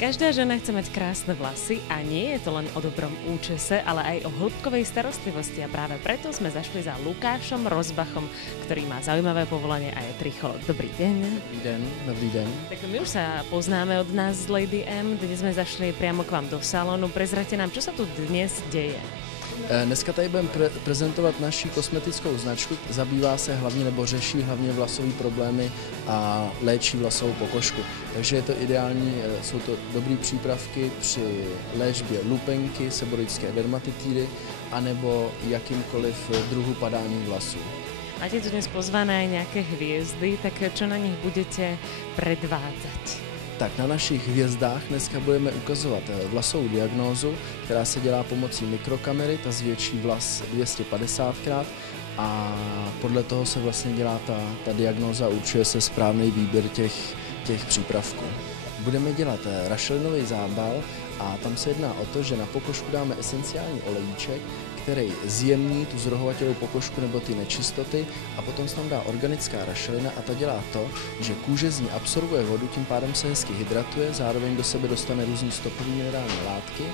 Každá žena chce mať krásne vlasy a nie je to len o dobrom účese, ale aj o hĺbkovej starostlivosti a práve preto sme zašli za Lukášom Rozbachom, ktorý má zaujímavé povolanie a je trichol. Dobrý deň. Dobrý den, dobrý den. Tak my už sa poznáme od nás z Lady M, dnes sme zašli priamo k vám do salónu. Prezrate nám, čo sa tu dnes deje. Dneska tady budeme prezentovat naši kosmetickou značku, zabývá se hlavně nebo řeší hlavně vlasové problémy a léčí vlasovou pokožku. Takže je to ideální, jsou to dobré přípravky při léčbě lupenky, seboroické dermatitidy anebo jakýmkoliv druhu padání vlasů. Máte tu dnes pozvané aj nejaké hviezdy, tak čo na nich budete predvádzať? Tak na našich hvězdách dneska budeme ukazovat vlasovou diagnózu, která se dělá pomocí mikrokamery, ta zvětší vlas 250krát a podle toho se vlastně dělá ta diagnóza, určuje se správný výběr těch přípravků. Budeme dělat rašelinový zábal a tam se jedná o to, že na pokožku dáme esenciální olejíček, který zjemní tu zrohovatělou pokožku nebo ty nečistoty a potom se tam dá organická rašelina a ta dělá to, že kůže z ní absorbuje vodu, tím pádem se hezky hydratuje, zároveň do sebe dostane různý stopové minerální látky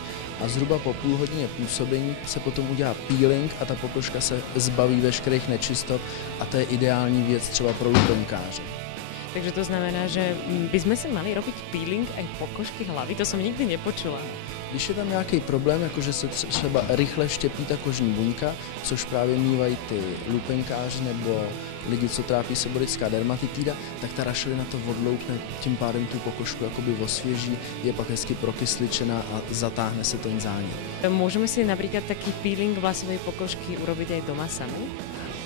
a zhruba po půl hodině působení se potom udělá peeling a ta pokožka se zbaví veškerých nečistot a to je ideální věc třeba pro lupenkáře. Takže to znamená, že by sme si mali robiť peeling aj pokožky hlavy? To som nikdy nepočula. Když je tam nějaký problém, jako že se třeba rychle štěpí ta kožní buňka, což právě mývají ty lupenkáři nebo lidi, co trápí seborická dermatitida, tak ta rašelina to odloupne, tím pádem tu pokožku jakoby osvěží, je pak hezky prokysličená a zatáhne se ten zánět. Môžeme si napríklad taký peeling vlasovej pokožky urobiť aj doma sami?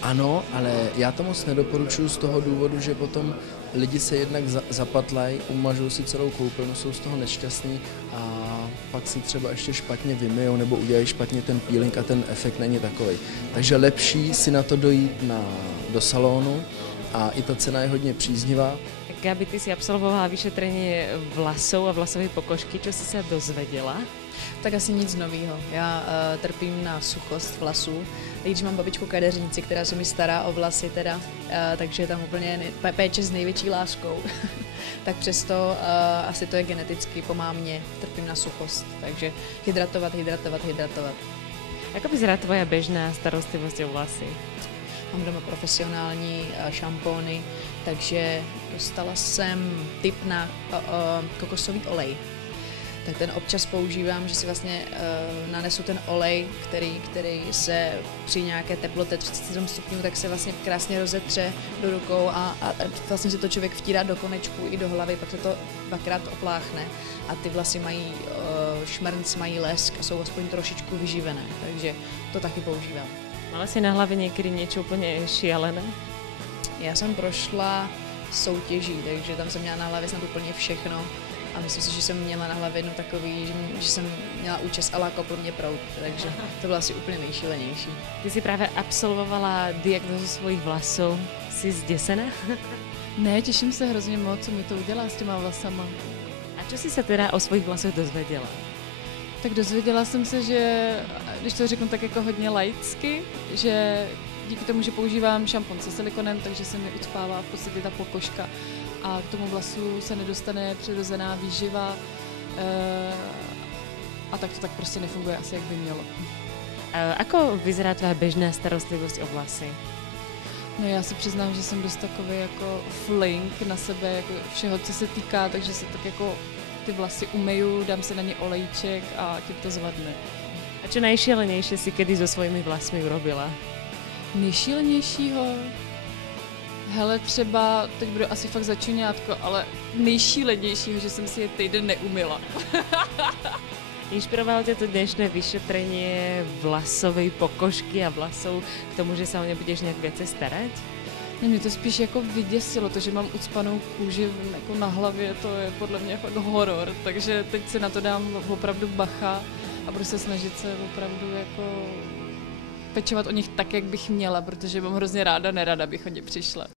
Ano, ale já to moc nedoporučuji z toho důvodu, že potom lidi se jednak zapatlají, umažou si celou koupelnu, jsou z toho nešťastní a pak si třeba ještě špatně vymyjou nebo udělají špatně ten peeling a ten efekt není takový. Takže lepší si na to dojít do salonu a i ta cena je hodně příznivá. Gabi, ty si absolvovala vyšetrenie vlasov a vlasovej pokožky, čo si sa dozvedela? Tak asi nic nového. Já trpím na suchost vlasů. Když mám babičku kadeřnici, která se mi stará o vlasy teda, takže je tam úplně péče s největší láskou. Tak přesto asi to je geneticky po mámě. Trpím na suchost, takže hydratovat. Ako vyzerá tvoja bežná starostlivosť o vlasy? Mám doma profesionální šampóny, takže dostala jsem tip na kokosový olej. Tak ten občas používám, že si vlastně nanesu ten olej, který se při nějaké teplotě 37 stupňů, tak se vlastně krásně rozetře do rukou a vlastně si to člověk vtírá do konečku i do hlavy, pak se to dvakrát opláchne a ty vlasy mají šmrnc, mají lesk a jsou aspoň trošičku vyživené, takže to taky používám. Mala si na hlave niekedy niečo úplne šialené? Já jsem prošla soutěží, takže tam jsem měla na hlavě snad úplně všechno. A myslím si, že jsem měla na hlavě jedno takový, že jsem měla účes a lákal po mně proud, takže to bylo asi úplně nejšílenější. Ty si právě absolvovala diagnózu svojich vlasov. Jsi zdesená? Ne, těším se hrozně moc, co mi to udělá s těma vlasama. A čo si se teda o svojich vlasoch dozvedela? Tak dozvěděla jsem se, že, když to řeknu tak jako hodně laicky, že díky tomu, že používám šampon se silikonem, takže se mi ucpává v podstatě ta pokožka a k tomu vlasu se nedostane přirozená výživa a tak to tak prostě nefunguje asi, jak by mělo. Ako vyzerá tvoja bežná starostlivosť o vlasy? No já si přiznám, že jsem dost takový jako flink na sebe, jako všeho, co se týká, takže se tak jako ty vlasy umyju, dám si na ně olejček a tím to zvadne. A čo najšialenejšie si kedy so svojimi vlasmi urobila? Nejšílenějšího? Hele, třeba, teď budu asi fakt začuňátko, ale nejšílenějšího, že jsem si je týden neumyla. Inšpirovalo ťa to dnešné vyšetrenie vlasovej pokožky a vlasov k tomu, že sa o ne budeš nejak viacej starať? Ne, mě to spíš jako vyděsilo, to, že mám ucpanou kůži jako na hlavě, to je podle mě fakt horor, takže teď se na to dám opravdu bacha a budu se snažit se opravdu jako pečovat o nich tak, jak bych měla, protože mám hrozně ráda, nerada bych o ně přišla.